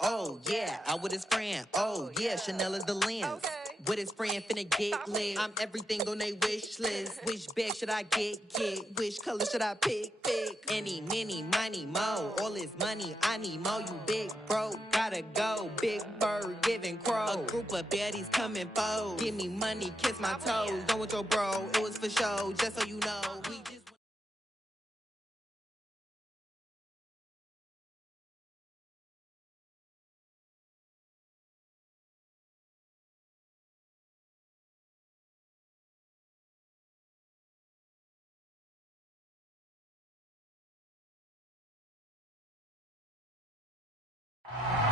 Oh yeah, out with his friend. Oh yeah, Chanel is the lens. Okay. With his friend finna get lit. I'm everything on they wish list. Which bag should I get? Which color should I pick? Any, mini, money, mo. All this money, I need mo. You big bro, gotta go. Big bird giving crow. A group of baddies coming for. Give me money, kiss my toes. Don't with your bro, it was for show. Just so you know, we just.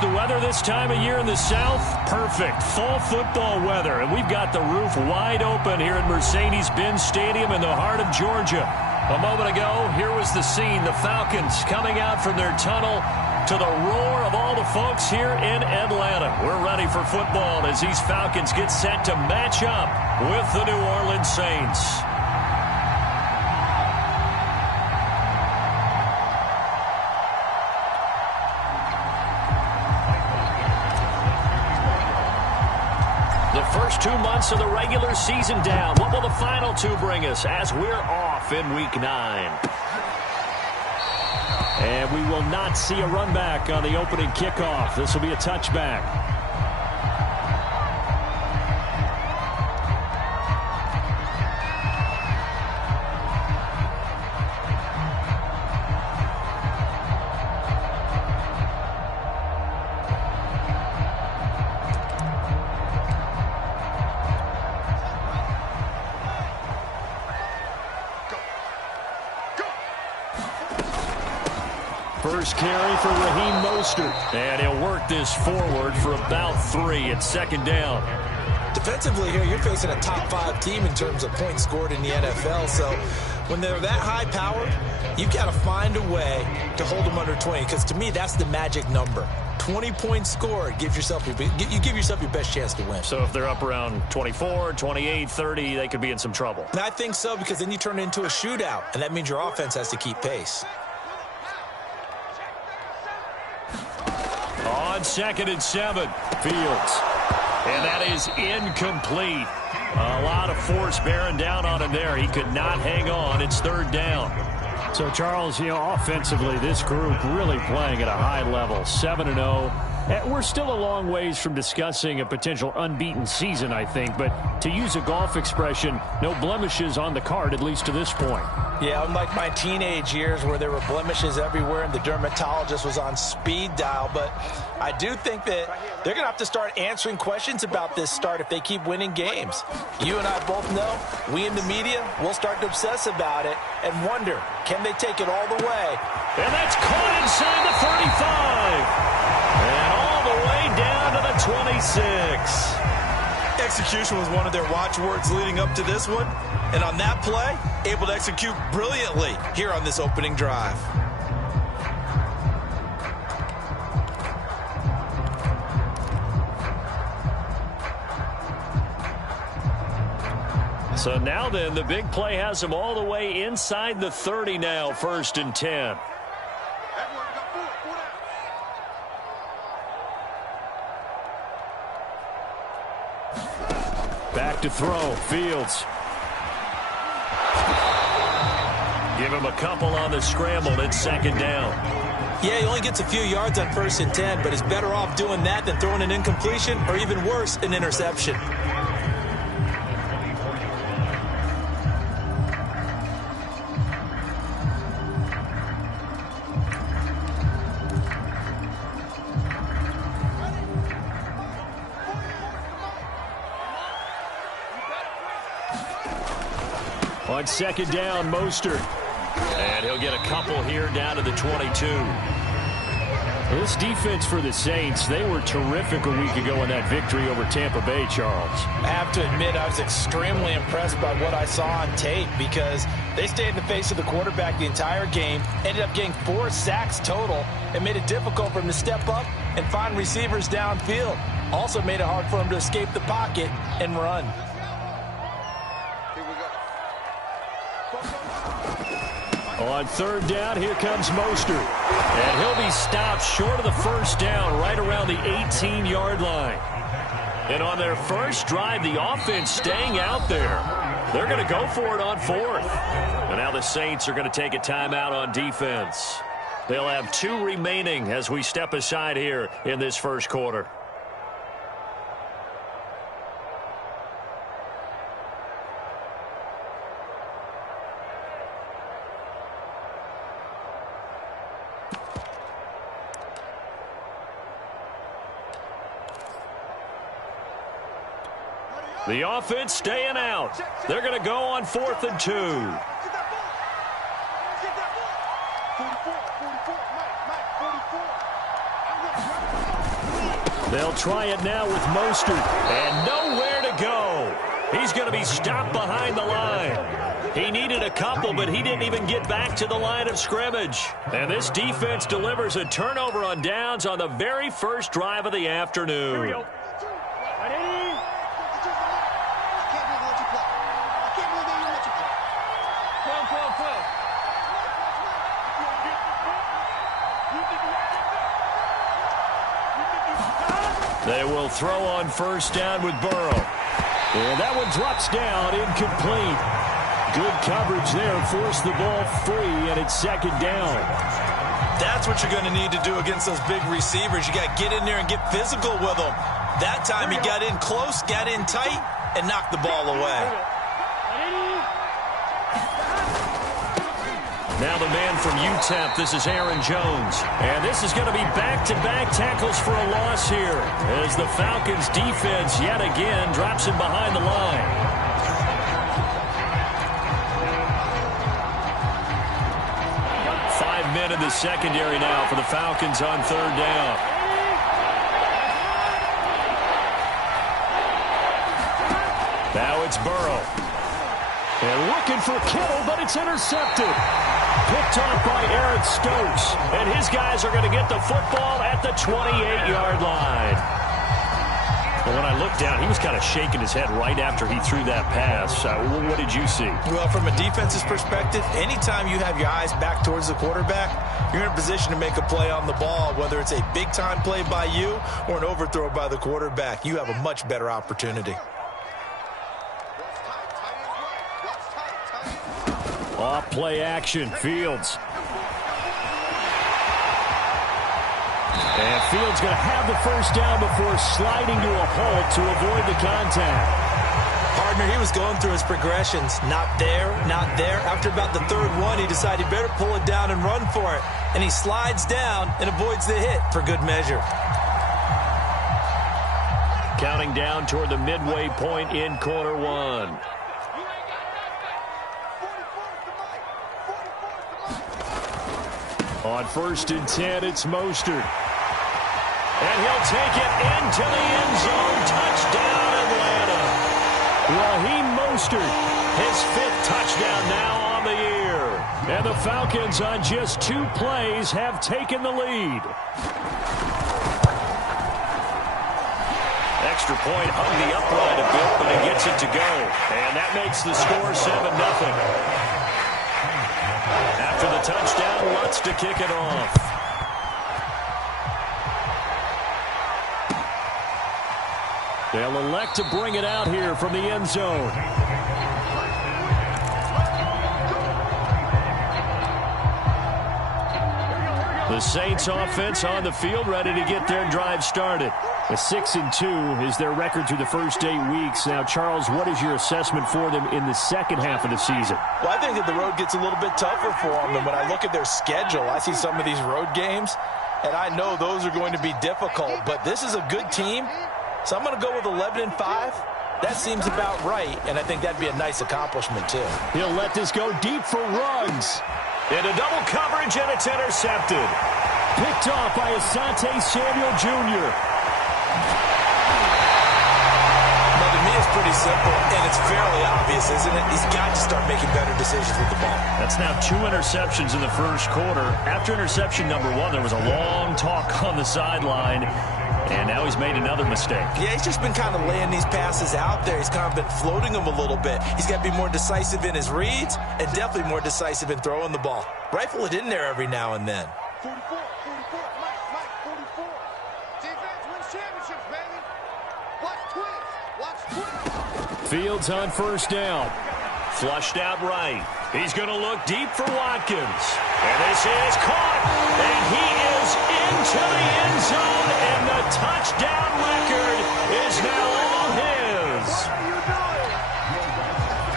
The weather this time of year in the South, perfect. Fall football weather, and we've got the roof wide open here at Mercedes-Benz Stadium in the heart of Georgia. A moment ago, here was the scene. The Falcons coming out from their tunnel to the roar of all the folks here in Atlanta. We're ready for football as these Falcons get set to match up with the New Orleans Saints. First 2 months of the regular season down. What will the final two bring us as we're off in Week 9? And we will not see a run back on the opening kickoff. This will be a touchback. First carry for Raheem Mostert. And he'll work this forward for about 3 at second down. Defensively here, you're facing a top 5 team in terms of points scored in the NFL. So when they're that high powered, you've got to find a way to hold them under 20. Because to me, that's the magic number. 20 points scored, you give yourself your best chance to win. So if they're up around 24, 28, 30, they could be in some trouble. And I think so, because then you turn it into a shootout, and that means your offense has to keep pace. On 2nd and 7, Fields. And that is incomplete. A lot of force bearing down on him there. He could not hang on. It's 3rd down. So, Charles, offensively, this group really playing at a high level, 7-0. We're still a long ways from discussing a potential unbeaten season, I think. But to use a golf expression, no blemishes on the card, at least to this point. Yeah, unlike my teenage years where there were blemishes everywhere and the dermatologist was on speed dial. But I do think that they're going to have to start answering questions about this start if they keep winning games. You and I both know, we in the media, will start to obsess about it and wonder, can they take it all the way? And that's caught inside the 35. And all the way down to the 26. Execution was one of their watchwords leading up to this one. And on that play, able to execute brilliantly here on this opening drive. So now then, the big play has them all the way inside the 30 now, 1st and 10. Back to throw, Fields. Give him a couple on the scramble. It's 2nd down. Yeah, he only gets a few yards on 1st and 10, but he's better off doing that than throwing an incompletion or even worse, an interception. On 2nd down, Mostert. And he'll get a couple here down to the 22. This defense for the Saints, they were terrific a week ago in that victory over Tampa Bay, Charles. I have to admit, I was extremely impressed by what I saw on tape because they stayed in the face of the quarterback the entire game, ended up getting 4 sacks total, and made it difficult for him to step up and find receivers downfield. Also made it hard for him to escape the pocket and run. On third down, here comes Mostert. And he'll be stopped short of the first down right around the 18-yard line. And on their first drive, the offense staying out there. They're going to go for it on fourth. And now the Saints are going to take a timeout on defense. They'll have 2 remaining as we step aside here in this first quarter. The offense staying out. They're going to go on 4th and 2. They'll try it now with Mostert. And nowhere to go. He's going to be stopped behind the line. He needed a couple, but he didn't even get back to the line of scrimmage. And this defense delivers a turnover on downs on the very first drive of the afternoon. Here we go. They will throw on first down with Burrow. And that one drops down, incomplete. Good coverage there, forced the ball free, and it's second down. That's what you're going to need to do against those big receivers. You got to get in there and get physical with them. That time he got in close, got in tight, and knocked the ball away. Now the man from UTEP, this is Aaron Jones. And this is going to be back-to-back tackles for a loss here as the Falcons defense yet again drops him behind the line. Five men in the secondary now for the Falcons on third down. Now it's Burrow. And looking for Kittle, but it's intercepted. Picked off by Aaron Stokes. And his guys are going to get the football at the 28-yard line. But when I looked down, he was kind of shaking his head right after he threw that pass. What did you see? Well, from a defense's perspective, anytime you have your eyes back towards the quarterback, you're in a position to make a play on the ball, whether it's a big-time play by you or an overthrow by the quarterback. You have a much better opportunity. Off play action, Fields. And Fields going to have the first down before sliding to a halt to avoid the contact. Partner, he was going through his progressions. Not there, not there. After about the third one, he decided he better pull it down and run for it. And he slides down and avoids the hit for good measure. Counting down toward the midway point in quarter one. On 1st and 10, it's Mostert. And he'll take it into the end zone. Touchdown, Atlanta. Raheem Mostert, his 5th touchdown now on the year. And the Falcons on just 2 plays have taken the lead. Extra point hung the upright a bit, but he gets it to go. And that makes the score 7-0. After the touchdown, Lutz to kick it off. They'll elect to bring it out here from the end zone. The Saints offense on the field, ready to get their drive started. A 6-2 is their record through the first 8 weeks. Now, Charles, what is your assessment for them in the second half of the season? Well, I think that the road gets a little bit tougher for them. When I look at their schedule, I see some of these road games, and I know those are going to be difficult. But this is a good team, so I'm going to go with 11-5. That seems about right, and I think that'd be a nice accomplishment, too. He'll let this go deep for Ruggs. Into double coverage, and it's intercepted. Picked off by Asante Samuel Jr. Now, to me, it's pretty simple, and it's fairly obvious, isn't it? He's got to start making better decisions with the ball. That's now 2 interceptions in the first quarter. After interception number 1, there was a long talk on the sideline. And now he's made another mistake. Yeah, he's just been kind of laying these passes out there. He's kind of been floating them a little bit. He's got to be more decisive in his reads and definitely more decisive in throwing the ball. Rifle it in there every now and then. 44, Mike, 44. Defense wins championships, baby. Watch twins. Fields on first down. Flushed out right. He's going to look deep for Watkins. And this is caught. And he is into the end zone. And the touchdown record is now all his.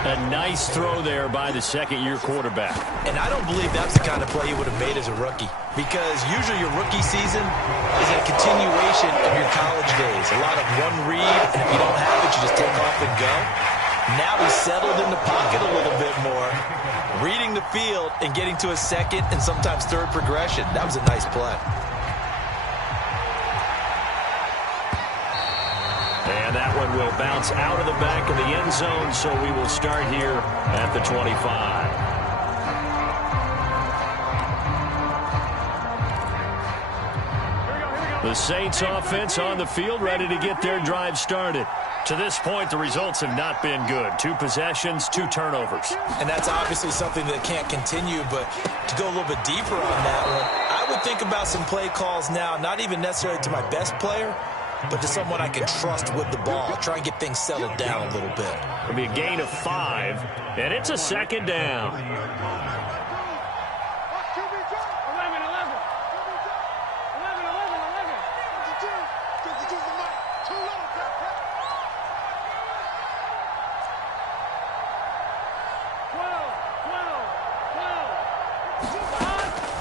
A nice throw there by the second-year quarterback. And I don't believe that's the kind of play he would have made as a rookie. Because usually your rookie season is a continuation of your college days. A lot of one read, and if you don't have it, you just take off and go. Now he's settled in the pocket a little bit more, reading the field and getting to a second and sometimes third progression. That was a nice play. And that one will bounce out of the back of the end zone, so we will start here at the 25. The Saints offense on the field, ready to get their drive started. To this point, the results have not been good. 2 possessions, 2 turnovers. And that's obviously something that can't continue, but to go a little bit deeper on that one, I would think about some play calls now, not even necessarily to my best player, but to someone I can trust with the ball. Try and get things settled down a little bit. It'll be a gain of 5, and it's a second down.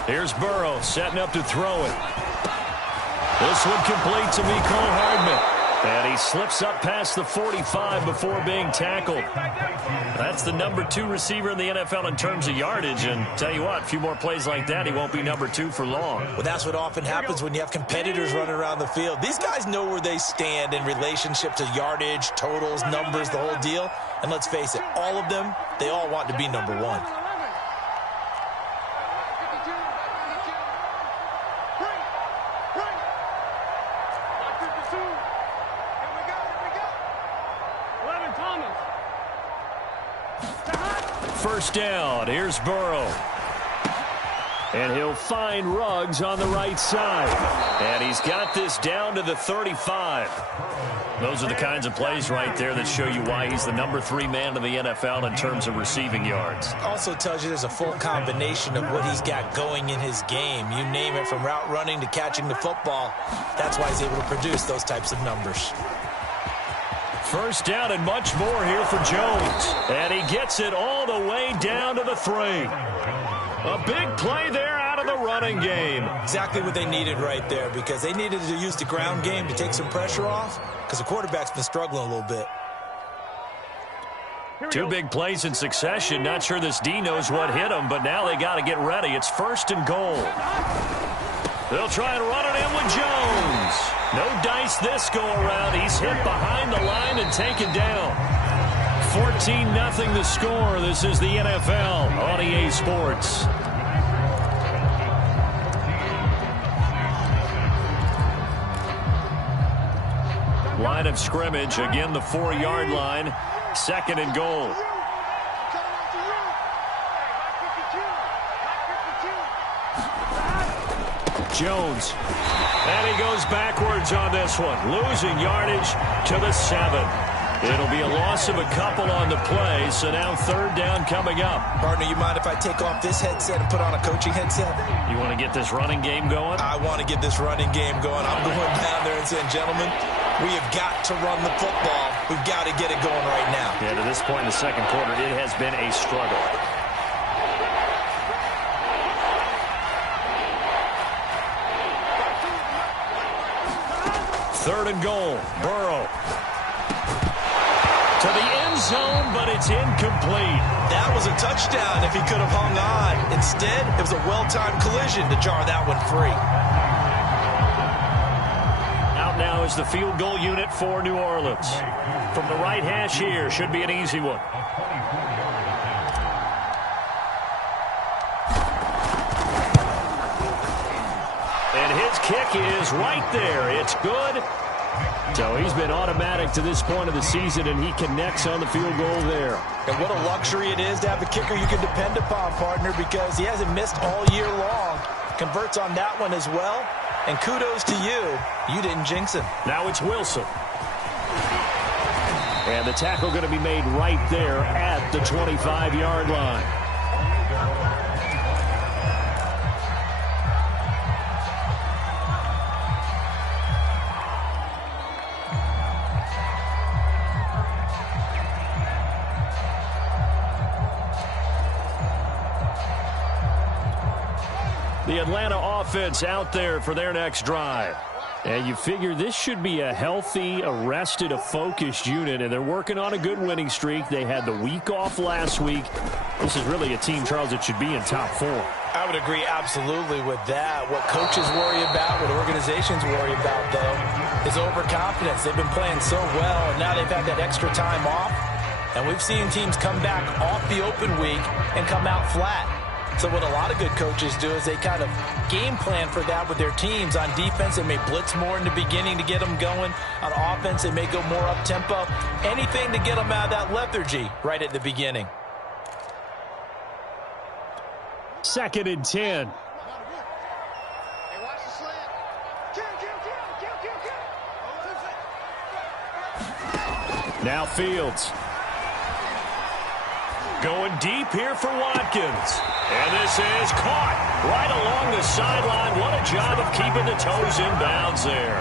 Here's Burrow setting up to throw it. This one complete to Mecole Hardman. And he slips up past the 45 before being tackled. That's the number 2 receiver in the NFL in terms of yardage. And tell you what, a few more plays like that, he won't be number 2 for long. Well, that's what often happens when you have competitors running around the field. These guys know where they stand in relationship to yardage, totals, numbers, the whole deal. And let's face it, all of them, they all want to be number 1. First down, here's Burrow. And he'll find Ruggs on the right side. And he's got this down to the 35. Those are the kinds of plays right there that show you why he's the number 3 man in the NFL in terms of receiving yards. Also tells you there's a full combination of what he's got going in his game. You name it, from route running to catching the football. That's why he's able to produce those types of numbers. First down and much more here for Jones. And he gets it all the way down to the 3. A big play there out of the running game. Exactly what they needed right there, because they needed to use the ground game to take some pressure off, because the quarterback's been struggling a little bit. 2 big plays in succession. Not sure this D knows what hit him, but now they got to get ready. It's 1st and goal. They'll try and run it in with Jones. No dice this go-around. He's hit behind the line and taken down. 14-0 the score. This is the NFL on EA Sports. Line of scrimmage. Again, the 4-yard line. 2nd and goal. Jones. And he goes backwards on this one. Losing yardage to the 7. It'll be a loss of a couple on the play, so now 3rd down coming up. Partner, you mind if I take off this headset and put on a coaching headset? You want to get this running game going? I want to get this running game going. I'm going down there and saying, gentlemen, we have got to run the football. We've got to get it going right now. Yeah, to this point in the second quarter, it has been a struggle. Third and goal. Burrow. To the end zone, but it's incomplete. That was a touchdown if he could have hung on. Instead, it was a well-timed collision to jar that one free. Out now is the field goal unit for New Orleans. From the right hash here, should be an easy one. And his kick is right there. It's good. So he's been automatic to this point of the season, and he connects on the field goal there. And what a luxury it is to have a kicker you can depend upon, partner, because he hasn't missed all year long. Converts on that one as well. And kudos to you. You didn't jinx him. Now it's Wilson. And the tackle going to be made right there at the 25-yard line. The Atlanta offense out there for their next drive. And you figure this should be a healthy, arrested, a focused unit, and they're working on a good winning streak. They had the week off last week. This is really a team, Charles, that should be in top 4. I would agree absolutely with that. What coaches worry about, what organizations worry about, though, is overconfidence. They've been playing so well, and now they've had that extra time off. And we've seen teams come back off the open week and come out flat. So what a lot of good coaches do is they kind of game plan for that with their teams. On defense, they may blitz more in the beginning to get them going. On offense, they may go more up-tempo. Anything to get them out of that lethargy right at the beginning. 2nd and 10. Now Fields. Going deep here for Watkins. And this is caught right along the sideline. What a job of keeping the toes in bounds there.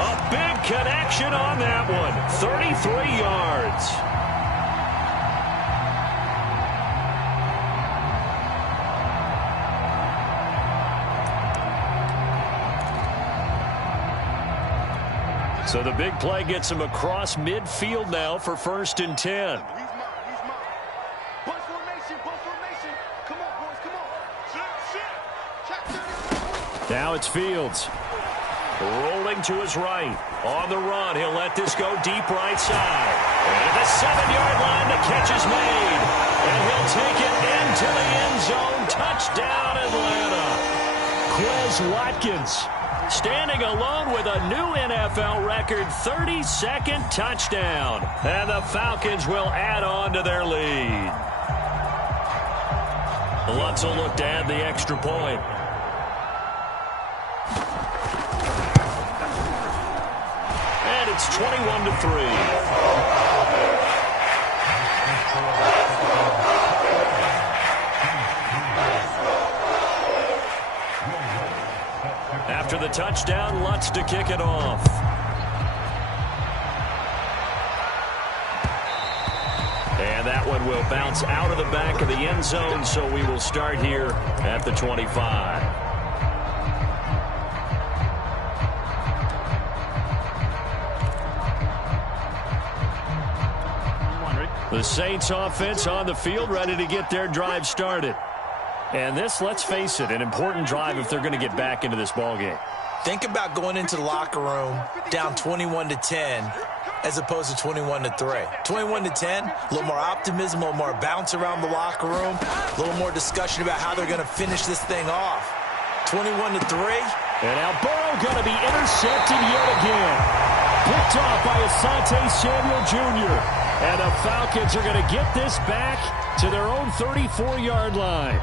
A big connection on that one. 33 yards. So the big play gets him across midfield now for 1st and 10. Now it's Fields. Rolling to his right. On the run, he'll let this go deep right side. And at the 7-yard line, the catch is made. And he'll take it into the end zone. Touchdown, Atlanta. Quez Watkins standing alone with a new NFL record 32nd touchdown. And the Falcons will add on to their lead. Lutz will look to add the extra point. And it's 21-3. After the touchdown, Lutz to kick it off. And that one will bounce out of the back of the end zone, so we will start here at the 25. The Saints offense on the field, ready to get their drive started. And this, let's face it, an important drive if they're going to get back into this ballgame. Think about going into the locker room down 21-10 as opposed to 21-3. 21-10, a little more optimism, a little more bounce around the locker room, a little more discussion about how they're going to finish this thing off. 21-3. And now Burrow going to be intercepted yet again. Picked off by Asante Samuel Jr. And the Falcons are going to get this back to their own 34-yard line.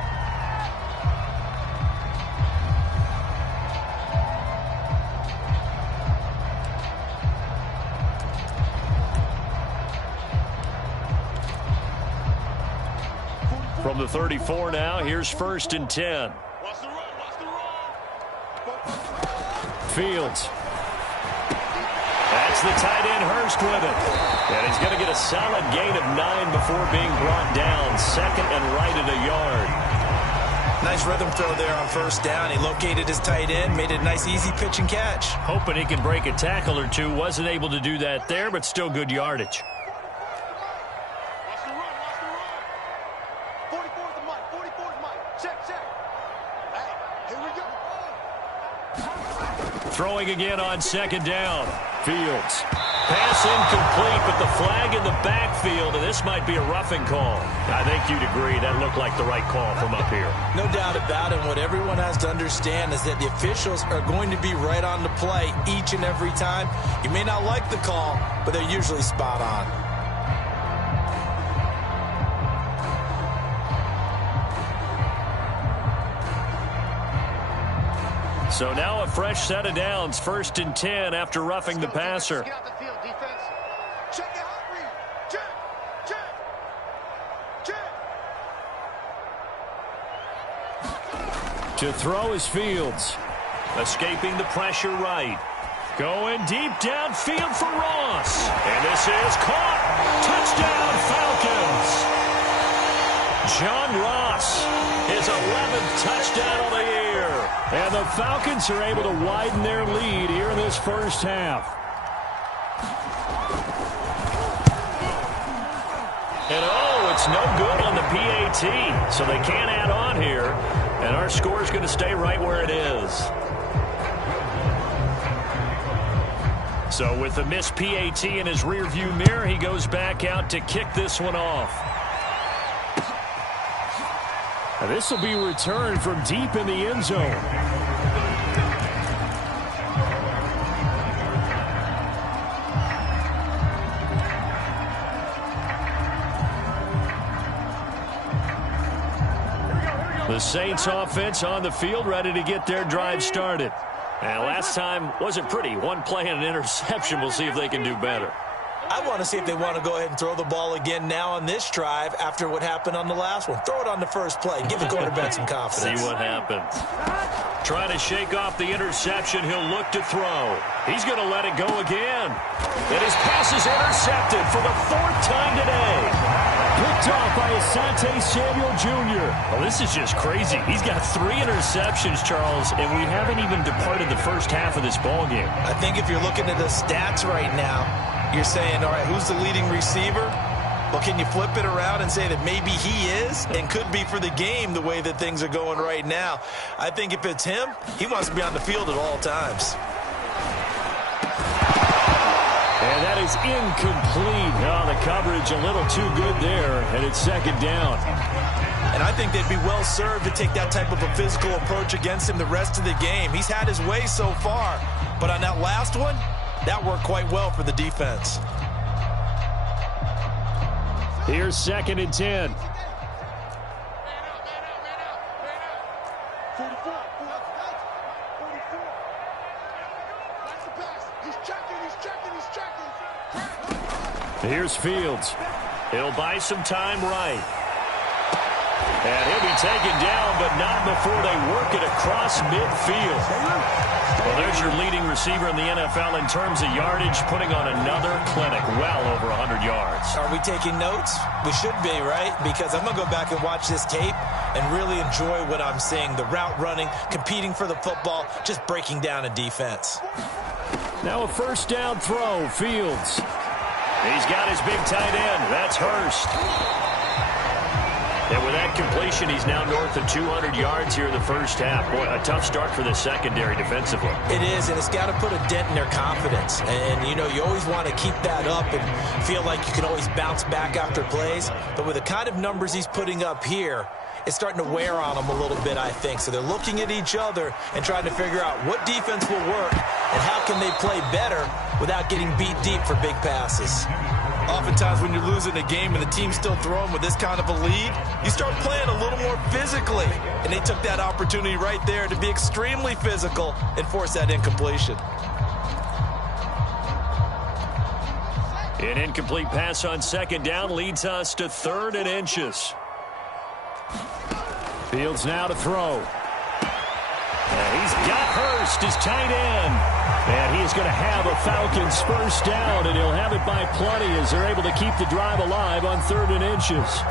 From the 34 now, here's 1st and 10. Fields. That's the tight end Hurst with it. And he's going to get a solid gain of 9 before being brought down. 2nd and right at a yard. Nice rhythm throw there on 1st down. He located his tight end, made it a nice easy pitch and catch. Hoping he could break a tackle or two. Wasn't able to do that there, but still good yardage. Throwing again on 2nd down. Fields. Pass incomplete, but the flag in the backfield, and this might be a roughing call. I think you'd agree that looked like the right call from up here. No doubt about it. What everyone has to understand is that the officials are going to be right on the play each and every time. You may not like the call, but they're usually spot on. So now a fresh set of downs, 1st and 10 after roughing the passer. Get out the field, defense. Check it out, read. Check. To throw is Fields. Escaping the pressure right. Going deep downfield for Ross. And this is caught. Touchdown, Falcons. John Ross, his 11th touchdown of the year. And the Falcons are able to widen their lead here in this first half. And it's no good on the PAT. So they can't add on here. And our score is going to stay right where it is. So with the missed PAT in his rearview mirror, he goes back out to kick this one off. And this will be returned from deep in the end zone. The Saints offense on the field, ready to get their drive started. And last time wasn't pretty. One play and an interception. We'll see if they can do better. I want to see if they want to go ahead and throw the ball again now on this drive after what happened on the last one. Throw it on the first play. Give the quarterback some confidence. See what happens. Trying to shake off the interception. He'll look to throw. He's going to let it go again. And his pass is intercepted for the 4th time today. Picked off by Asante Samuel Jr. Well, this is just crazy. He's got 3 interceptions, Charles, and we haven't even departed the first half of this ballgame. I think if you're looking at the stats right now, you're saying, all right, who's the leading receiver? Well, can you flip it around and say that maybe he is and could be for the game the way that things are going right now? I think if it's him, he wants to be on the field at all times. And that is incomplete. Oh, the coverage a little too good there, and it's 2nd down. And I think they'd be well served to take that type of a physical approach against him the rest of the game. He's had his way so far, but on that last one, that worked quite well for the defense. Here's 2nd and 10. 44. That's the pass. He's checking. Here's Fields. He'll buy some time right. And he'll be taken down, but not before they work it across midfield. Well, there's your leading receiver in the NFL in terms of yardage, putting on another clinic, well over 100 yards. Are we taking notes? We should be, right? Because I'm going to go back and watch this tape and really enjoy what I'm seeing. The route running, competing for the football, just breaking down a defense. Now a 1st down throw, Fields. He's got his big tight end. That's Hurst. And with that completion, he's now north of 200 yards here in the first half. Boy, a tough start for the secondary defensively. It is, and it's got to put a dent in their confidence. And, you know, you always want to keep that up and feel like you can always bounce back after plays. But with the kind of numbers he's putting up here, it's starting to wear on them a little bit, I think. So they're looking at each other and trying to figure out what defense will work and how can they play better without getting beat deep for big passes. Oftentimes when you're losing a game and the team's still throwing with this kind of a lead, you start playing a little more physically. And they took that opportunity right there to be extremely physical and force that incompletion. An incomplete pass on 2nd down leads us to 3rd and inches. Fields now to throw. And he's got Hurst, his tight end. And he is going to have a Falcons 1st down, and he'll have it by plenty as they're able to keep the drive alive on 3rd and inches.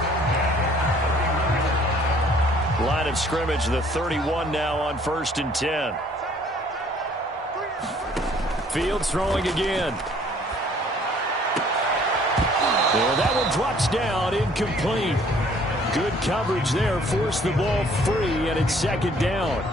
Line of scrimmage, the 31 now on 1st and 10. Fields throwing again. And that one drops down, incomplete. Good coverage there, forced the ball free, and it's 2nd down.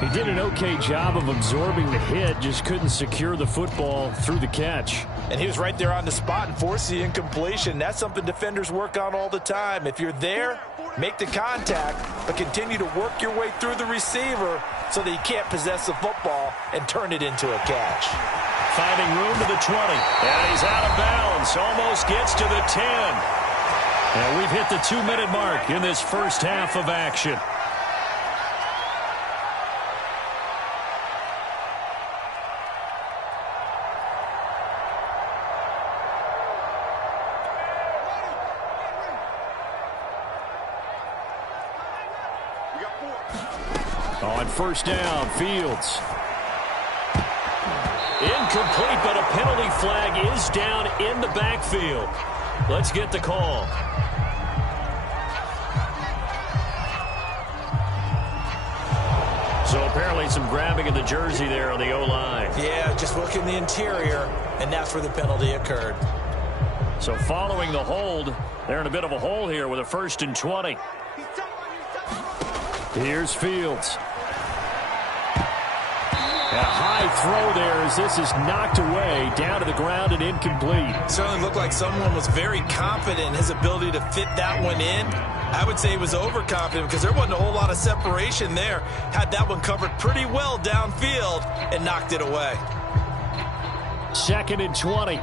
He did an okay job of absorbing the hit, just couldn't secure the football through the catch. And he was right there on the spot and forced the incompletion. That's something defenders work on all the time. If you're there, make the contact, but continue to work your way through the receiver so that you can't possess the football and turn it into a catch. Finding room to the 20. And he's out of bounds. Almost gets to the 10. And we've hit the 2-minute mark in this first half of action. On first down, Fields. Incomplete, but a penalty flag is down in the backfield. Let's get the call. So apparently some grabbing of the jersey there on the O-line. Yeah, just look in the interior, and that's where the penalty occurred. So following the hold, they're in a bit of a hole here with a 1st and 20. Here's Fields. A high throw there as this is knocked away, down to the ground and incomplete. Certainly looked like someone was very confident in his ability to fit that one in. I would say he was overconfident because there wasn't a whole lot of separation there. Had that one covered pretty well downfield and knocked it away. 2nd and 20.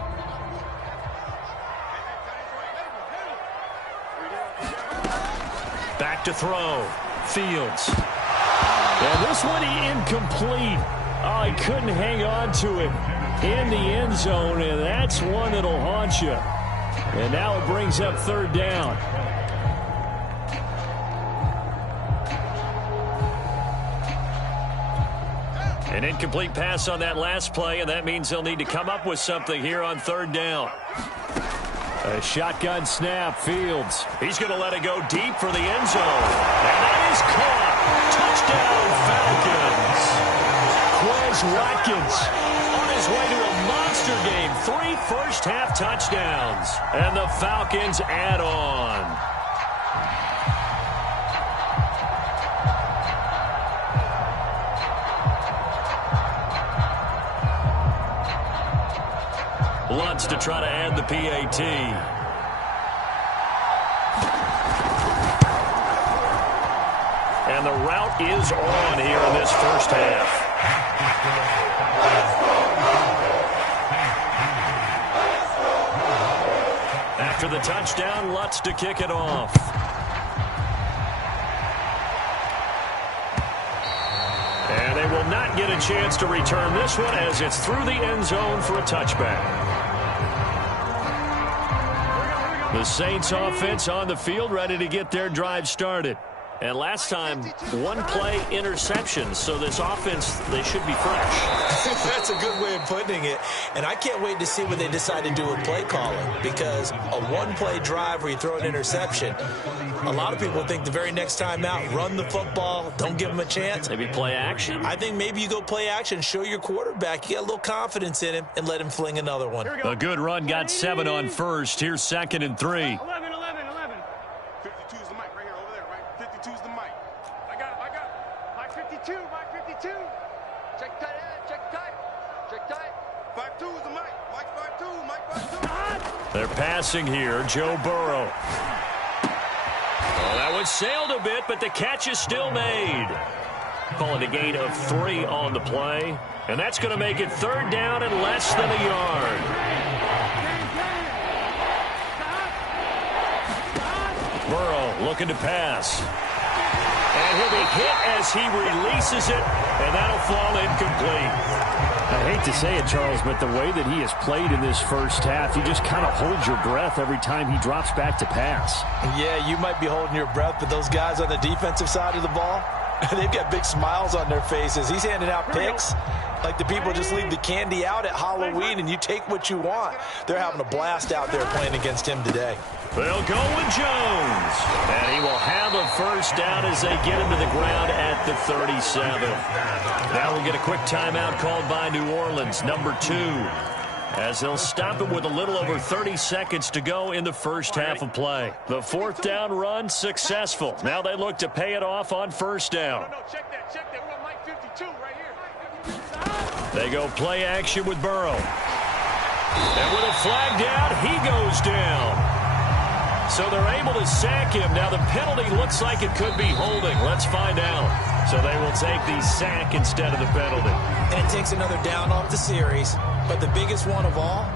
Back to throw. Fields. And this one incomplete. Oh, he couldn't hang on to it in the end zone, and that's one that'll haunt you. And now it brings up 3rd down. An incomplete pass on that last play, and that means they'll need to come up with something here on 3rd down. A shotgun snap, Fields. He's going to let it go deep for the end zone. And that is caught. Touchdown, Falcons. Quez Watkins on his way to a monster game. 3 first-half touchdowns. And the Falcons add on. Lutz to try to add the PAT. And the route is on here in this first half. After the touchdown, Lutz to kick it off. And they will not get a chance to return this one as it's through the end zone for a touchback. The Saints offense on the field, ready to get their drive started. And last time, 1-play interception. So this offense, they should be fresh. That's a good way of putting it. And I can't wait to see what they decide to do with play calling. Because a 1-play drive where you throw an interception, a lot of people think the very next time out, run the football, don't give them a chance. Maybe play action? I think maybe you go play action, show your quarterback, you get a little confidence in him, and let him fling another one. A good run, got 7 on first. Here's 2nd and 3. 11. 52's the mic right here, over there, right? 52's the mic. I got it. Mic 52, mic 52. Check tight end, check tight. Check tight. 52's the mic. Mic 52, mic 52. They're passing here, Joe Burrow. Oh, that one sailed a bit, but the catch is still made. Calling a gain of 3 on the play. And that's going to make it 3rd down and less than a yard. Burrow looking to pass. And he'll be hit as he releases it, and that'll fall incomplete. I hate to say it, Charles, but the way that he has played in this first half, you just kind of hold your breath every time he drops back to pass. Yeah, you might be holding your breath, but those guys on the defensive side of the ball, they've got big smiles on their faces. He's handing out picks like the people just leave the candy out at Halloween and you take what you want. They're having a blast out there playing against him today. They'll go with Jones. And he will have a first down as they get him to the ground at the 37. Now we'll get a quick timeout called by New Orleans, number 2. As they'll stop him with a little over 30 seconds to go in the first half of play. The 4th down run successful. Now they look to pay it off on first down. No, check that. We got mic 52 right here. They go play action with Burrow. And with a flag down, he goes down. So they're able to sack him. Now the penalty looks like it could be holding. Let's find out. So they will take the sack instead of the penalty. And it takes another down off the series. But the biggest one of all,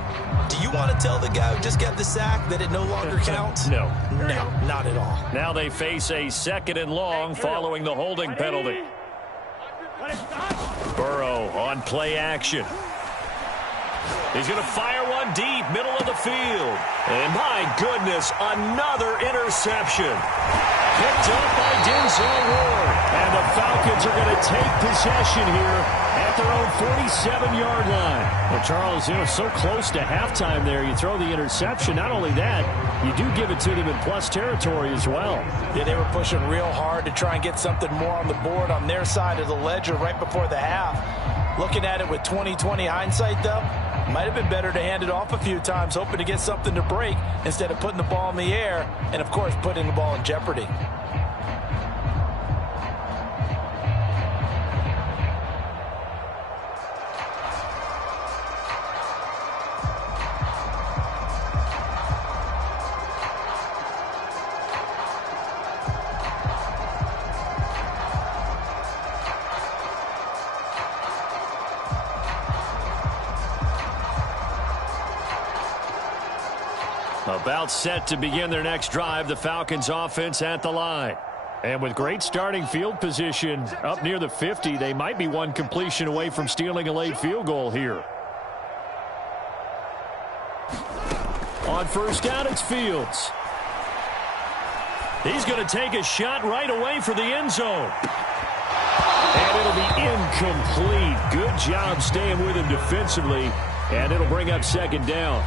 do you want to tell the guy who just got the sack that it no longer counts? No. No, not at all. Now they face a 2nd and long following the holding penalty. Burrow on play action. He's going to fire one deep, middle of the field. And my goodness, another interception. Picked up by Denzel Ward. And the Falcons are going to take possession here at their own 47-yard line. Well, Charles, so close to halftime there. You throw the interception. Not only that, you do give it to them in plus territory as well. Yeah, they were pushing real hard to try and get something more on the board on their side of the ledger right before the half. Looking at it with 20/20 hindsight, though, might have been better to hand it off a few times, hoping to get something to break instead of putting the ball in the air and, of course, putting the ball in jeopardy. About set to begin their next drive, the Falcons offense at the line. And with great starting field position up near the 50, they might be one completion away from stealing a late field goal here. On first down, it's Fields. He's going to take a shot right away for the end zone. And it'll be incomplete. Good job staying with him defensively. And it'll bring up 2nd down.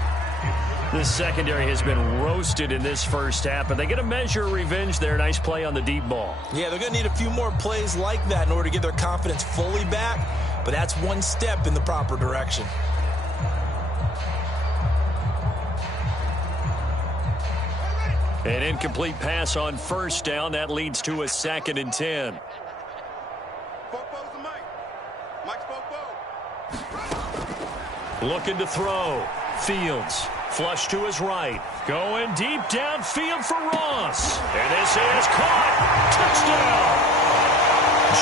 This secondary has been roasted in this first half, but they get a measure of revenge there. Nice play on the deep ball. Yeah, they're going to need a few more plays like that in order to get their confidence fully back, but that's one step in the proper direction. An incomplete pass on first down. That leads to a 2nd and 10. Looking to throw. Fields. Flush to his right. Going deep downfield for Ross. And this is caught. Touchdown.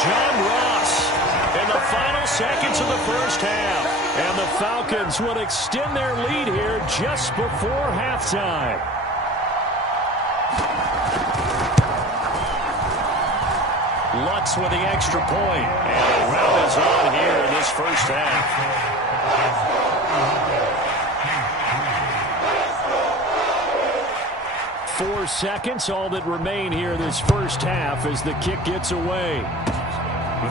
John Ross in the final seconds of the first half. And the Falcons will extend their lead here just before halftime. Lutz with the extra point. And the round is on here in this first half. 4 seconds, all that remain here this first half as the kick gets away.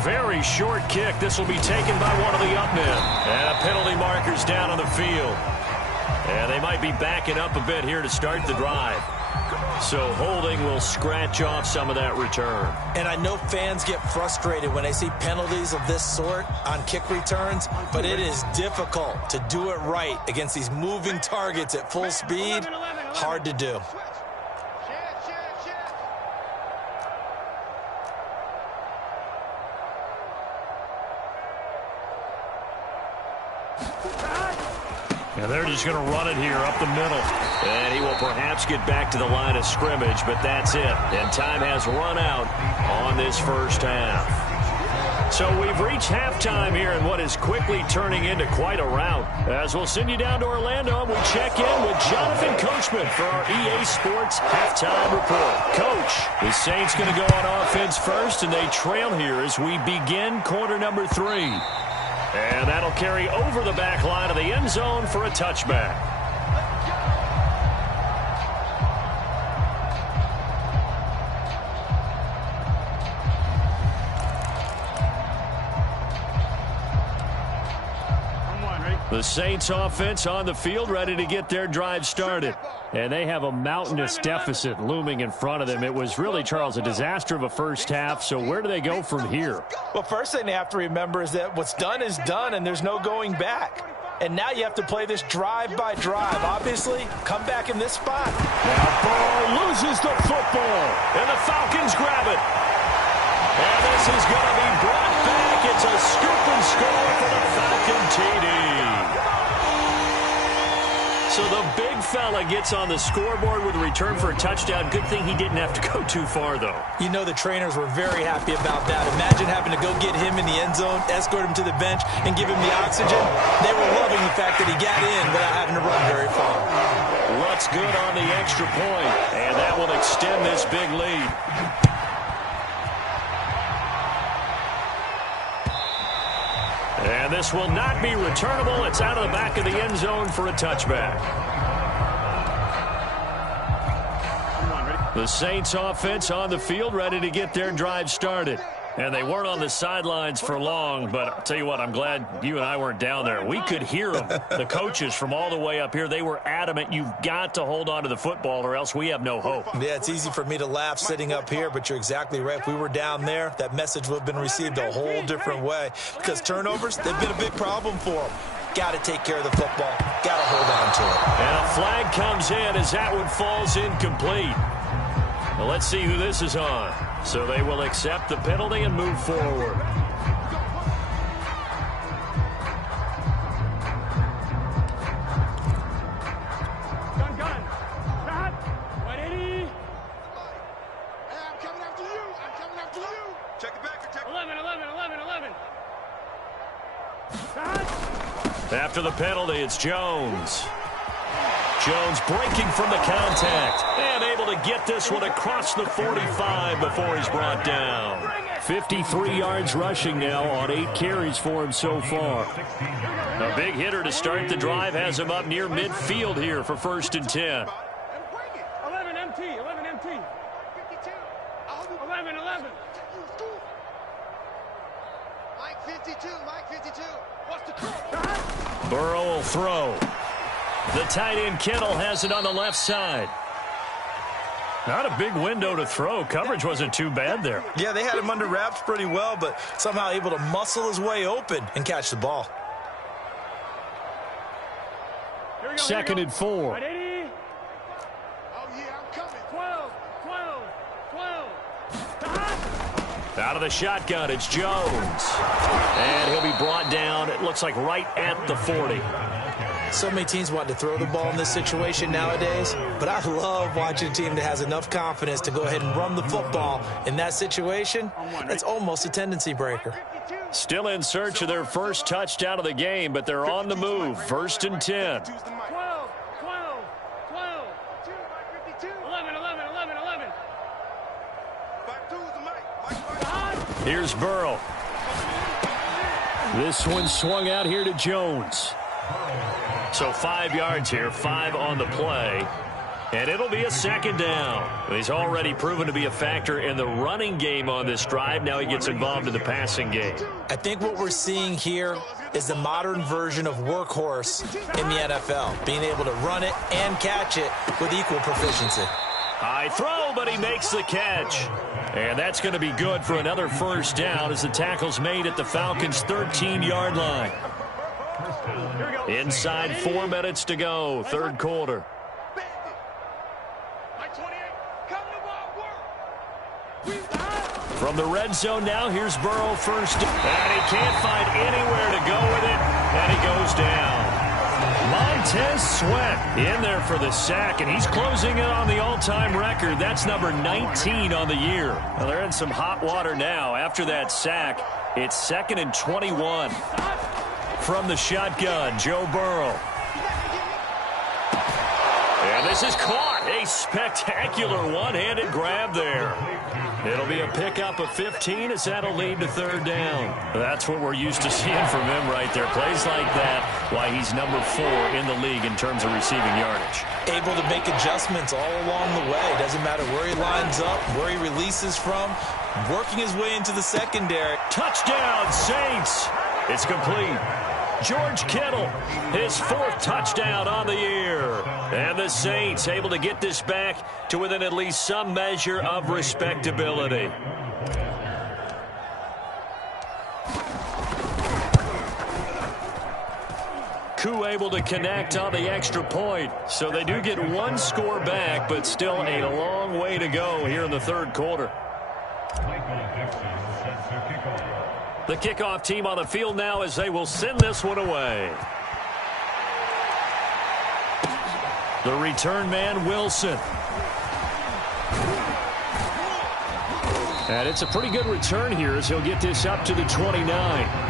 Very short kick. This will be taken by one of the up men. And a penalty marker's down on the field. And they might be backing up a bit here to start the drive. So holding will scratch off some of that return. And I know fans get frustrated when they see penalties of this sort on kick returns, but it is difficult to do it right against these moving targets at full speed. Hard to do. And they're just going to run it here up the middle. And he will perhaps get back to the line of scrimmage, but that's it. And time has run out on this first half. So we've reached halftime here in what is quickly turning into quite a rout. As we'll send you down to Orlando, we check in with Jonathan Coachman for our EA Sports Halftime Report. Coach, the Saints going to go on offense first, and they trail here as we begin quarter number 3. And that'll carry over the back line of the end zone for a touchback. The Saints offense on the field ready to get their drive started. And they have a mountainous deficit looming in front of them. It was really, Charles, a disaster of a first half. So where do they go from here? Well, first thing they have to remember is that what's done is done and there's no going back. And now you have to play this drive by drive. Obviously, come back in this spot. Now Burrow loses the football. And the Falcons grab it. And this is going to be brought back. It's a scoop and score for the Falcon TD. So the big fella gets on the scoreboard with a return for a touchdown. Good thing he didn't have to go too far, though. You know the trainers were very happy about that. Imagine having to go get him in the end zone, escort him to the bench, and give him the oxygen. They were loving the fact that he got in without having to run very far. Looks good on the extra point, and that will extend this big lead. And this will not be returnable. It's out of the back of the end zone for a touchback. The Saints offense on the field, ready to get their drive started. And they weren't on the sidelines for long, but I'll tell you what, I'm glad you and I weren't down there. We could hear them, the coaches from all the way up here. They were adamant, you've got to hold on to the football or else we have no hope. Yeah, it's easy for me to laugh sitting up here, but you're exactly right. If we were down there, that message would have been received a whole different way. Because turnovers, they've been a big problem for them. Got to take care of the football. Got to hold on to it. And a flag comes in as that one falls incomplete. Well, let's see who this is on. So they will accept the penalty and move forward. Gun. Stop. 180. Hey, I'm coming after you. Check it back. 11. Stop. After the penalty, it's Jones. Jones breaking from the contact and able to get this one across the 45 before he's brought down. 53 yards rushing now on 8 carries for him so far. A big hitter to start the drive has him up near midfield here for 1st and 10. 11 MT. 11. Mike 52. What's the call? Burrow will throw. The tight end Kittle has it on the left side. Not a big window to throw. Coverage wasn't too bad there. Yeah, they had him under wraps pretty well, but somehow able to muscle his way open and catch the ball. 2nd and 4. Oh, yeah, I'm coming. 12. Out of the shotgun, it's Jones. And he'll be brought down, it looks like right at the 40. So many teams want to throw the ball in this situation nowadays, but I love watching a team that has enough confidence to go ahead and run the football. In that situation, it's almost a tendency breaker. Still in search of their first touchdown of the game, but they're on the move. 1st and 10. 12. 11. 5-2 is the mic. Here's Burrow. This one swung out here to Jones. So 5 yards here, 5 on the play. And it'll be a 2nd down. He's already proven to be a factor in the running game on this drive. Now he gets involved in the passing game. I think what we're seeing here is the modern version of workhorse in the NFL, being able to run it and catch it with equal proficiency. High throw, but he makes the catch. And that's going to be good for another 1st down as the tackle's made at the Falcons' 13-yard line. Inside 4 minutes to go, 3rd quarter. From the red zone now, here's Burrow first. And he can't find anywhere to go with it, and he goes down. Montez Sweat in there for the sack, and he's closing in on the all-time record. That's number 19 on the year. Well, they're in some hot water now. After that sack, it's 2nd and 21. From the shotgun, Joe Burrow. And this is caught. A spectacular one-handed grab there. It'll be a pickup of 15 as that'll lead to 3rd down. That's what we're used to seeing from him right there. Plays like that, why he's number 4 in the league in terms of receiving yardage. Able to make adjustments all along the way. Doesn't matter where he lines up, where he releases from, working his way into the secondary. Touchdown, Saints. It's complete. George Kittle, his 4th touchdown on the year. And the Saints able to get this back to within at least some measure of respectability. Koo able to connect on the extra point. So they do get 1 score back, but still a long way to go here in the 3rd quarter. The kickoff team on the field now as they will send this one away. The return man, Wilson. And it's a pretty good return here as he'll get this up to the 29.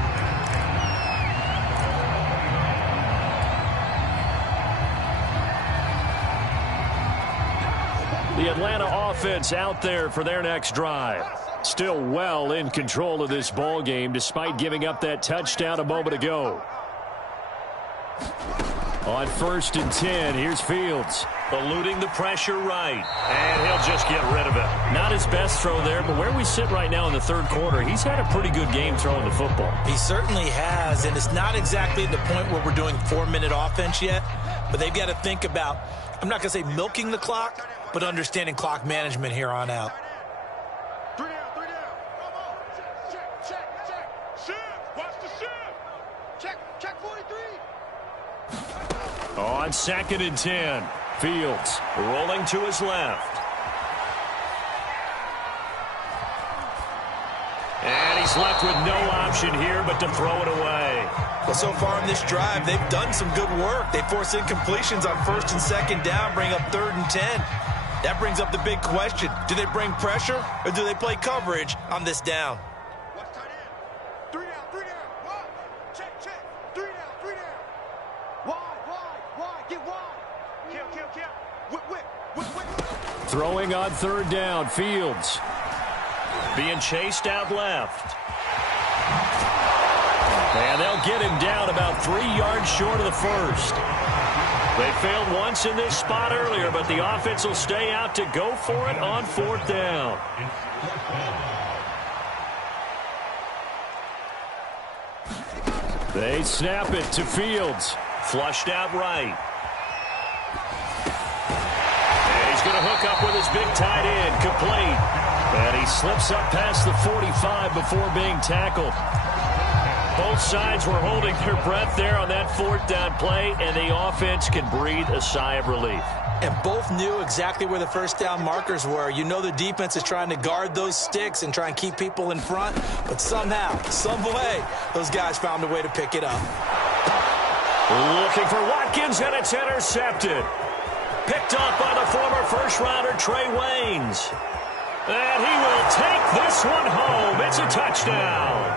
The Atlanta offense out there for their next drive. Still well in control of this ball game despite giving up that touchdown a moment ago. On 1st and 10, here's Fields. Eluding the pressure right. And he'll just get rid of it. Not his best throw there, but where we sit right now in the third quarter, he's had a pretty good game throwing the football. He certainly has, and it's not exactly the point where we're doing 4-minute offense yet, but they've got to think about, I'm not going to say milking the clock, but understanding clock management here on out. 3 down, 3 down. Check. Shift. Watch the shift. Check 43. On 2nd and 10, Fields rolling to his left. And he's left with no option here but to throw it away. Well, so far in this drive, they've done some good work. They force incompletions on 1st and 2nd down, bring up 3rd and 10. That brings up the big question. Do they bring pressure or do they play coverage on this down? Watch tight end. 3 down, 3 down. Wide. Check. 3 down, 3 down. Wide. Get wide. Kill. Whip. Throwing on 3rd down, Fields. Being chased out left. And they'll get him down about 3 yards short of the first. They failed once in this spot earlier, but the offense will stay out to go for it on 4th down. They snap it to Fields. Flushed out right. And he's going to hook up with his big tight end, complete. And he slips up past the 45 before being tackled. Both sides were holding their breath there on that 4th down play, and the offense can breathe a sigh of relief. And both knew exactly where the 1st down markers were. You know the defense is trying to guard those sticks and try and keep people in front, but somehow, some way, those guys found a way to pick it up. Looking for Watkins, and it's intercepted. Picked up by the former first-rounder Trey Waynes. And he will take this one home. It's a touchdown.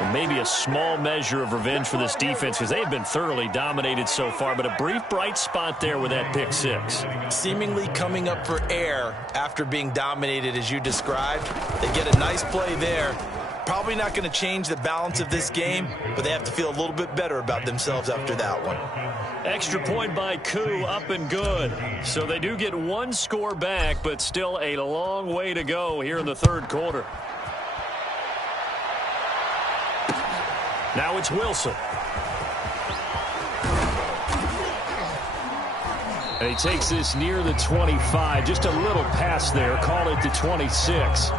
And maybe a small measure of revenge for this defense because they've been thoroughly dominated so far, but a brief bright spot there with that pick 6. Seemingly coming up for air after being dominated as you described. They get a nice play there. Probably not going to change the balance of this game, but they have to feel a little bit better about themselves after that one. Extra point by Koo, up and good. So they do get 1 score back, but still a long way to go here in the third quarter. Now it's Wilson. And he takes this near the 25. Just a little pass there. Call it the 26.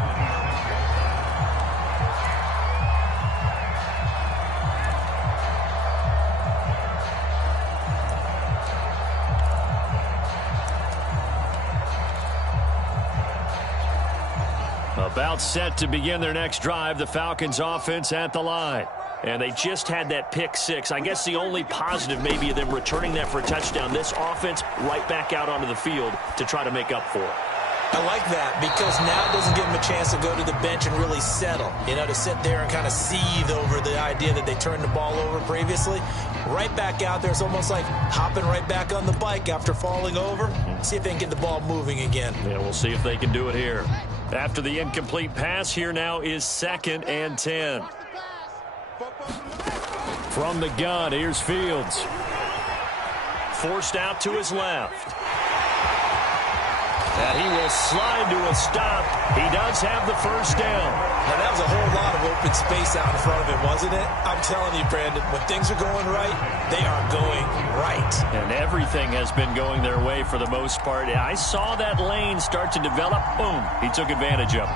About set to begin their next drive, the Falcons offense at the line. And they just had that pick 6. I guess the only positive maybe of them returning that for a touchdown. This offense right back out onto the field to try to make up for it. I like that because now it doesn't give them a chance to go to the bench and really settle. You know, to sit there and kind of seethe over the idea that they turned the ball over previously. Right back out there. It's almost like hopping right back on the bike after falling over. See if they can get the ball moving again. Yeah, we'll see if they can do it here. After the incomplete pass, here now is 2nd and 10. From the gun, here's Fields. Forced out to his left. And he will slide to a stop. He does have the first down. Now, that was a whole lot of open space out in front of him, wasn't it? I'm telling you, Brandon, when things are going right, they are going right. And everything has been going their way for the most part. I saw that lane start to develop. Boom. He took advantage of it.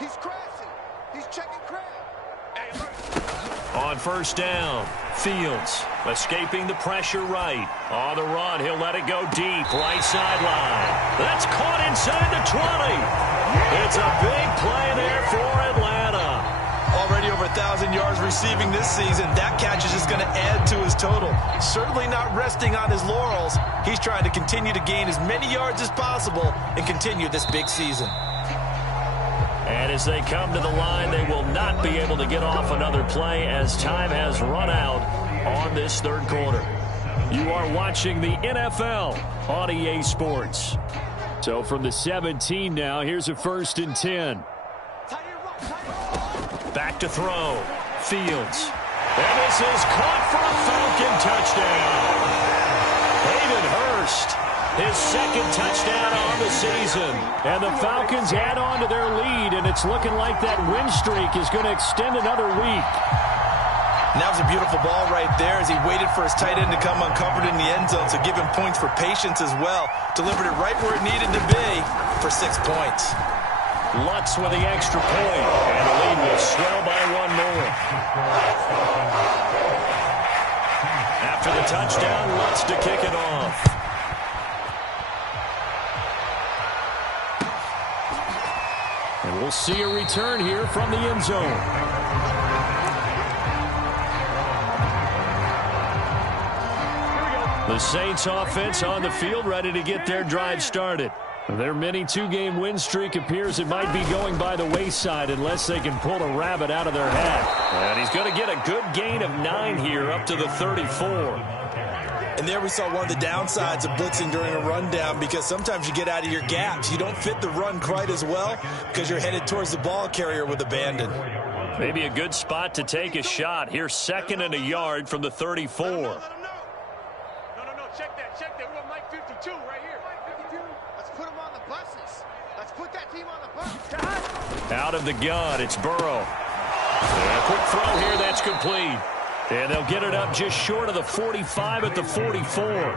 He's crashing. He's checking crab. On first down, Fields escaping the pressure right. On the run, he'll let it go deep. Right sideline. That's caught inside the 20. It's a big play there for Atlanta. Already over 1,000 yards receiving this season. That catch is just going to add to his total. Certainly not resting on his laurels. He's trying to continue to gain as many yards as possible and continue this big season. And as they come to the line, they will not be able to get off another play as time has run out on this third quarter. You are watching the NFL on EA Sports. So from the 17 now, here's a 1st and 10. Back to throw. Fields. And this is caught for a Falcon touchdown. Hayden Hurst, his 2nd touchdown on the season. And the Falcons add on to their lead, and it's looking like that win streak is going to extend another week. And that was a beautiful ball right there as he waited for his tight end to come uncovered in the end zone, so give him points for patience as well. Delivered it right where it needed to be for 6 points. Lutz with the extra point, and the lead will swell by 1 more. After the touchdown, Lutz to kick it off. And we'll see a return here from the end zone. The Saints offense on the field, ready to get their drive started. Their mini 2-game win streak appears it might be going by the wayside unless they can pull a rabbit out of their hat. And he's going to get a good gain of 9 here up to the 34. And there we saw one of the downsides of blitzing during a rundown, because sometimes you get out of your gaps. You don't fit the run quite as well because you're headed towards the ball carrier with abandon. Maybe a good spot to take a shot. Here's 2nd and a yard from the 34. No, check that. We want Mike 52 right here. Mike 52. Let's put him on the buses. Let's put that team on the bus. Out of the gun, it's Burrow. And a quick throw here, that's complete. And they'll get it up just short of the 45 at the 44.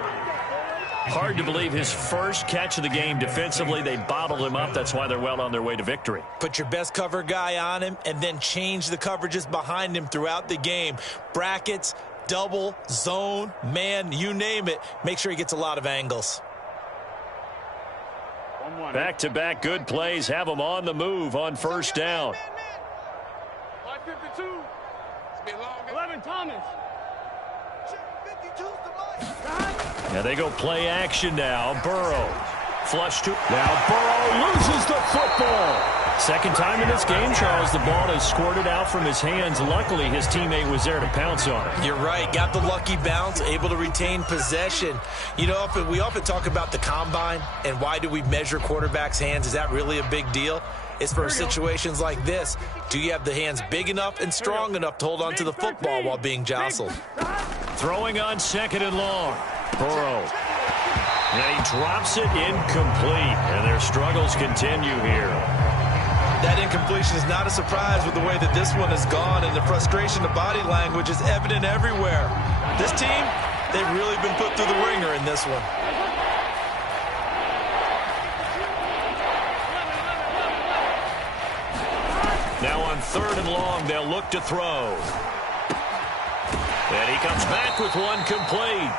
Hard to believe his first catch of the game defensively. They bottled him up. That's why they're well on their way to victory. Put your best cover guy on him and then change the coverages behind him throughout the game. Brackets, double, zone, man, you name it. Make sure he gets a lot of angles. Back-to-back good plays have them on the move on 1st down. 52. 11 Thomas. 52's the mic. And they go play action now. Burrow. Flush to. Now Burrow loses the football. 2nd time in this game, Charles, the ball has squirted out from his hands. Luckily, his teammate was there to pounce on it. You're right. Got the lucky bounce, able to retain possession. You know, we often talk about the combine and why do we measure quarterbacks' hands. Is that really a big deal? It's for situations like this. Do you have the hands big enough and strong enough to hold on to the football while being jostled? Throwing on 2nd and long. Burrow. And he drops it incomplete. And their struggles continue here. That incompletion is not a surprise with the way that this one has gone, and the frustration, the body language is evident everywhere. This team, they've really been put through the ringer in this one. Now on 3rd and long, they'll look to throw. And he comes back with one complete.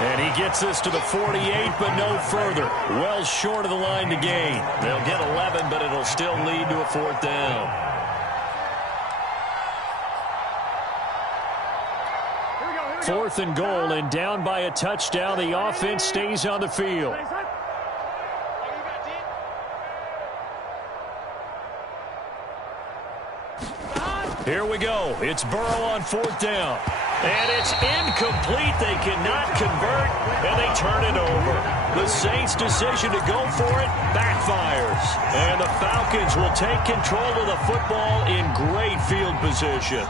And he gets this to the 48, but no further. Well short of the line to gain. They'll get 11, but it'll still lead to a 4th down. Fourth and goal, and down by a touchdown. The offense stays on the field. Here we go. It's Burrow on 4th down. And it's incomplete. They cannot convert, and they turn it over. The Saints' decision to go for it backfires. And the Falcons will take control of the football in great field position.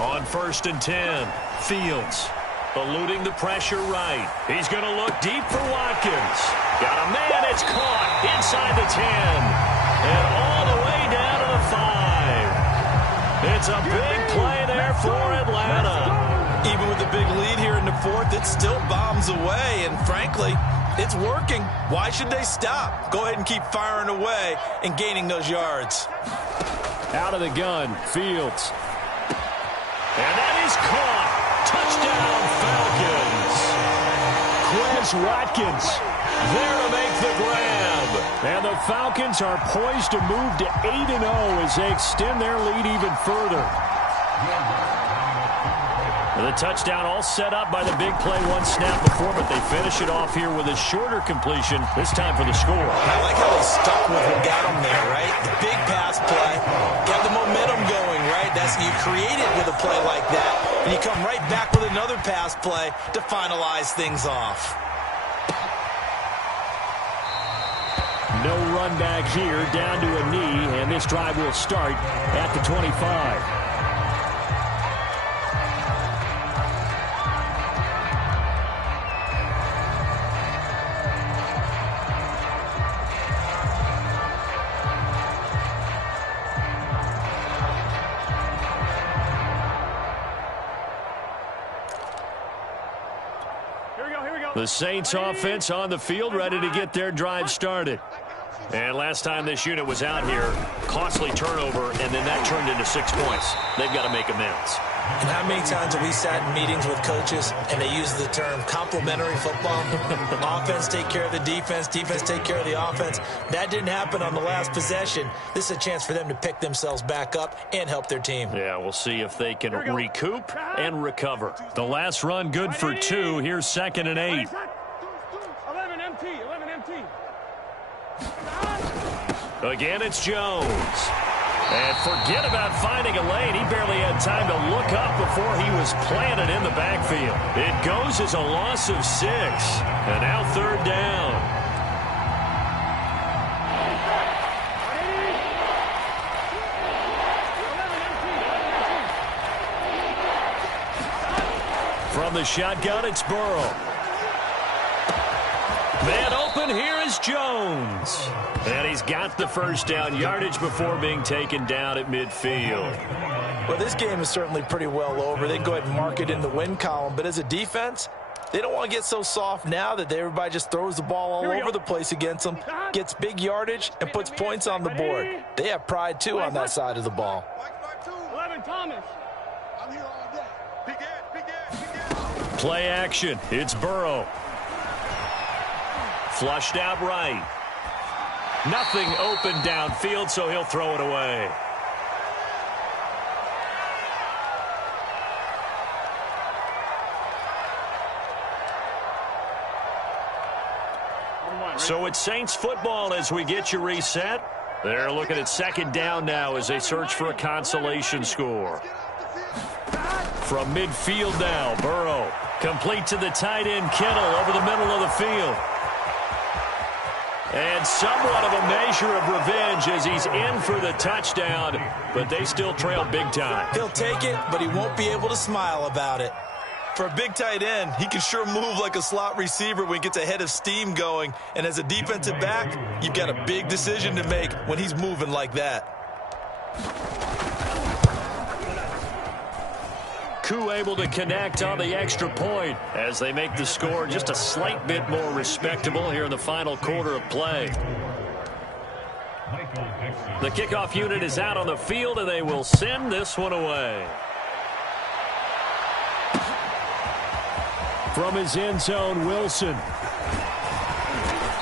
On 1st and 10, Fields. Eluding the pressure right. He's going to look deep for Watkins. Got a man, it's caught inside the 10. And all the way down to the 5. It's a big play there for Atlanta. Even with a big lead here in the fourth, it still bombs away, and frankly, it's working. Why should they stop? Go ahead and keep firing away and gaining those yards. Out of the gun, Fields. And that is caught. Touchdown, Falcons. Quez Watkins there to make the grab. And the Falcons are poised to move to 8-0 as they extend their lead even further. The touchdown all set up by the big play one snap before, but they finish it off here with a shorter completion, this time for the score. I like how they stuck with what got them there, right? The big pass play, got the momentum going, right? That's you create it with a play like that, and you come right back with another pass play to finalize things off. No run back here, down to a knee, and this drive will start at the 25. The Saints offense on the field, ready to get their drive started. And last time this unit was out here, costly turnover, and then that turned into 6 points. They've got to make amends. And how many times have we sat in meetings with coaches and they use the term complementary football? Offense take care of the defense, defense take care of the offense. That didn't happen on the last possession. This is a chance for them to pick themselves back up and help their team. Yeah, we'll see if they can recoup and recover. The last run good for 2. Here's 2nd and 8. 11 MT. Again, it's Jones. And forget about finding a lane. He barely had time to look up before he was planted in the backfield. It goes as a loss of 6. And now 3rd down. From the shotgun, it's Burrow. Man open, here is Jones. And he's got the first down, yardage before being taken down at midfield. Well, this game is certainly pretty well over. They can go ahead and mark it in the win column. But as a defense, they don't want to get so soft now that everybody just throws the ball all over the place against them, gets big yardage, and puts points on the board. They have pride, too, on that side of the ball. 11 Thomas. I'm here all day. Play action. It's Burrow. Flushed out right. Nothing open downfield, so he'll throw it away. So it's Saints football as we get you reset. They're looking at 2nd down now as they search for a consolation score. From midfield now, Burrow. Complete to the tight end, Kittle, over the middle of the field. And somewhat of a measure of revenge as he's in for the touchdown, but they still trail big time. He'll take it, but he won't be able to smile about it. For a big tight end, he can sure move like a slot receiver when he gets a head of steam going. And as a defensive back, you've got a big decision to make when he's moving like that. Koo able to connect on the extra point as they make the score just a slight bit more respectable here in the final quarter of play. The kickoff unit is out on the field, and they will send this one away. From his end zone, Wilson.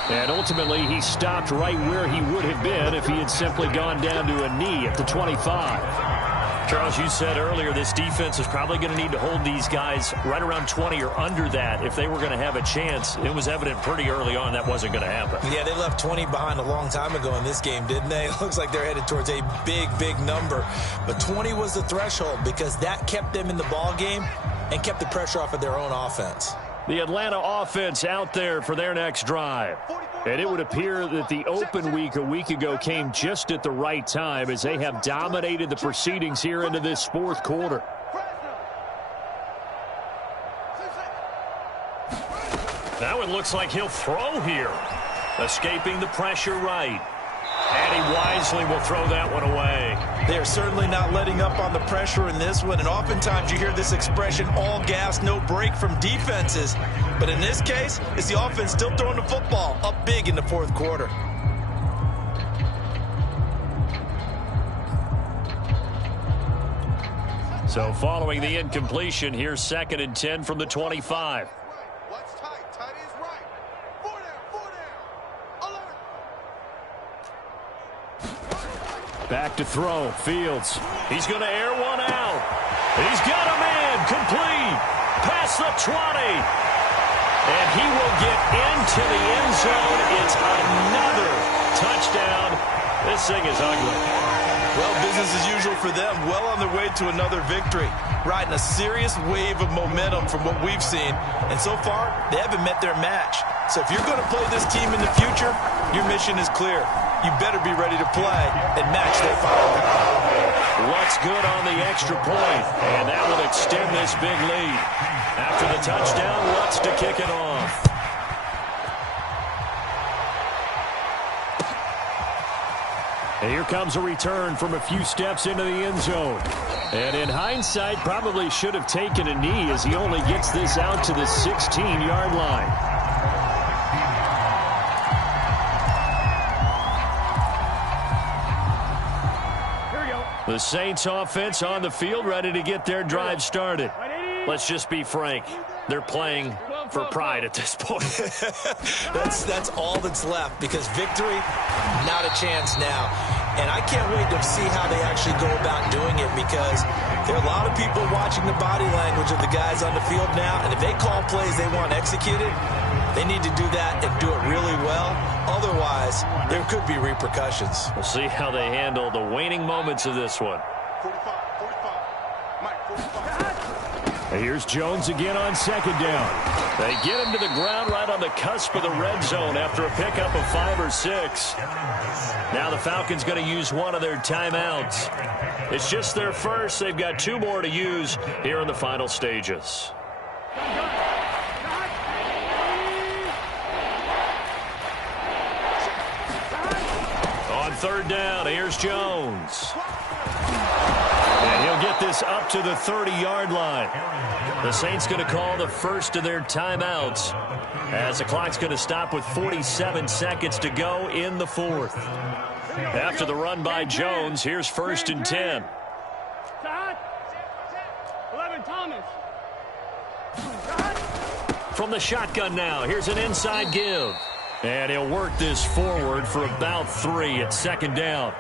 And ultimately, he stopped right where he would have been if he had simply gone down to a knee at the 25. Charles, you said earlier this defense is probably going to need to hold these guys right around 20 or under that if they were going to have a chance. It was evident pretty early on that wasn't going to happen. Yeah, they left 20 behind a long time ago in this game, didn't they? It looks like they're headed towards a big, big number. But 20 was the threshold because that kept them in the ball game and kept the pressure off of their own offense. The Atlanta offense out there for their next drive. And it would appear that the open week a week ago came just at the right time as they have dominated the proceedings here into this 4th quarter. Now it looks like he'll throw here. Escaping the pressure right. And he wisely will throw that one away. They are certainly not letting up on the pressure in this one, and oftentimes you hear this expression, all gas, no break from defenses. But in this case, it's the offense still throwing the football up big in the fourth quarter. So following the incompletion, here's 2nd and 10 from the 25. What's tight? Tight is right. 4 down. Alert. Back to throw. Fields. He's going to air one out. He's got a man. Complete. Past the 20. And he will get into the end zone. It's another touchdown. This thing is ugly. Well, business as usual for them. Well on their way to another victory. Riding a serious wave of momentum from what we've seen. And so far, they haven't met their match. So if you're going to play this team in the future, your mission is clear. You better be ready to play and match their firepower. What's good on the extra point? And that will extend this big lead. After the touchdown, what's to kick it off? And here comes a return from a few steps into the end zone. And in hindsight, probably should have taken a knee as he only gets this out to the 16-yard line. The Saints offense on the field, ready to get their drive started. Let's just be frank. They're playing for pride at this point. That's all that's left, because victory, not a chance now. And I can't wait to see how they actually go about doing it, because there are a lot of people watching the body language of the guys on the field now, and if they call plays they want executed, they need to do that and do it really well. Otherwise, there could be repercussions. We'll see how they handle the waning moments of this one. 45. Mike, 45. And here's Jones again on 2nd down. They get him to the ground right on the cusp of the red zone after a pickup of 5 or 6. Now the Falcons going to use one of their timeouts. It's just their first. They've got 2 more to use here in the final stages. On 3rd down, here's Jones. And he'll get this up to the 30-yard line. The Saints going to call the first of their timeouts as the clock's going to stop with 47 seconds to go in the 4th. After the run by Jones, here's 1st and 10. 11, Thomas. From the shotgun now, here's an inside give. And he'll work this forward for about 3 at 2nd down.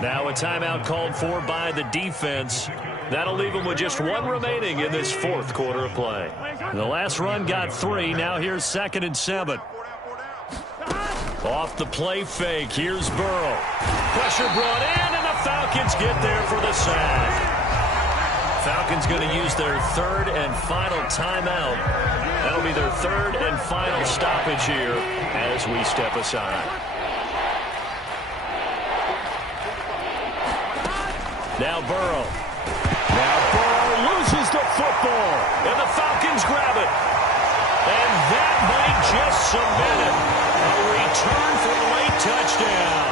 Now a timeout called for by the defense. That'll leave them with just 1 remaining in this 4th quarter of play. The last run got 3. Now here's 2nd and 7. Off the play fake. Here's Burrow. Pressure brought in, and the Falcons get there for the sack. Falcons going to use their 3rd and final timeout. That'll be their 3rd and final stoppage here as we step aside. Now Burrow. Now Burrow loses the football, and the Falcons grab it. And that might just cement it. A return for a late touchdown.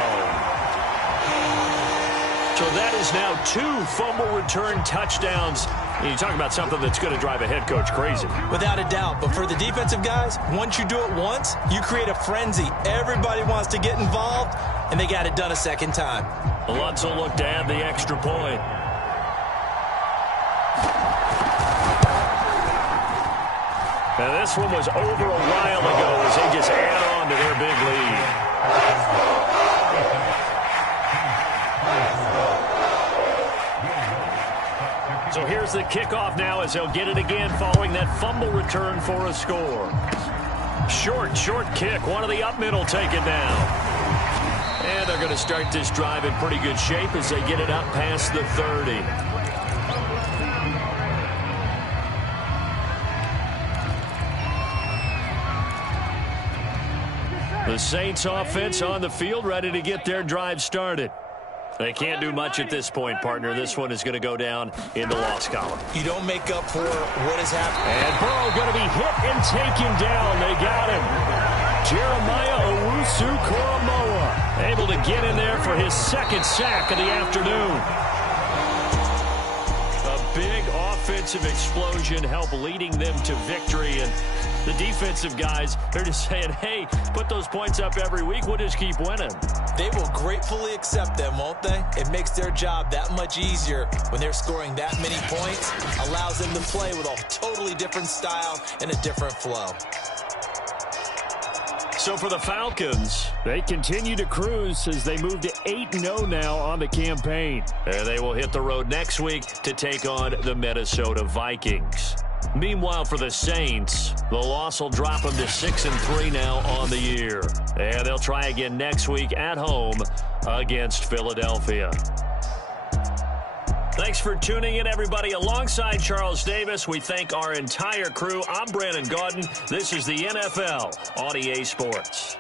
So that is now 2 fumble return touchdowns. And you talk about something that's going to drive a head coach crazy. Without a doubt. But for the defensive guys, once you do it once, you create a frenzy. Everybody wants to get involved, and they got it done a 2nd time. Lutz will look to add the extra point. Now this one was over a while ago as they just add on to their big lead. So here's the kickoff now as they'll get it again following that fumble return for a score. Short kick. One of the up middle take it down. And they're going to start this drive in pretty good shape as they get it up past the 30. The Saints offense on the field ready to get their drive started. They can't do much at this point, partner. This one is going to go down in the loss column. You don't make up for what has happened. And Burrow going to be hit and taken down. They got him. Jeremiah Owusu-Koramoah. able to get in there for his second sack of the afternoon. A big offensive explosion helped leading them to victory. And the defensive guys, they're just saying, hey, put those points up every week. We'll just keep winning. They will gratefully accept them, won't they? It makes their job that much easier when they're scoring that many points. Allows them to play with a totally different style and a different flow. So for the Falcons, they continue to cruise as they move to 8-0 now on the campaign. And they will hit the road next week to take on the Minnesota Vikings. Meanwhile, for the Saints, the loss will drop them to 6-3 now on the year. And they'll try again next week at home against Philadelphia. Thanks for tuning in, everybody. Alongside Charles Davis, we thank our entire crew. I'm Brandon Gaudin. This is the NFL on EA Sports.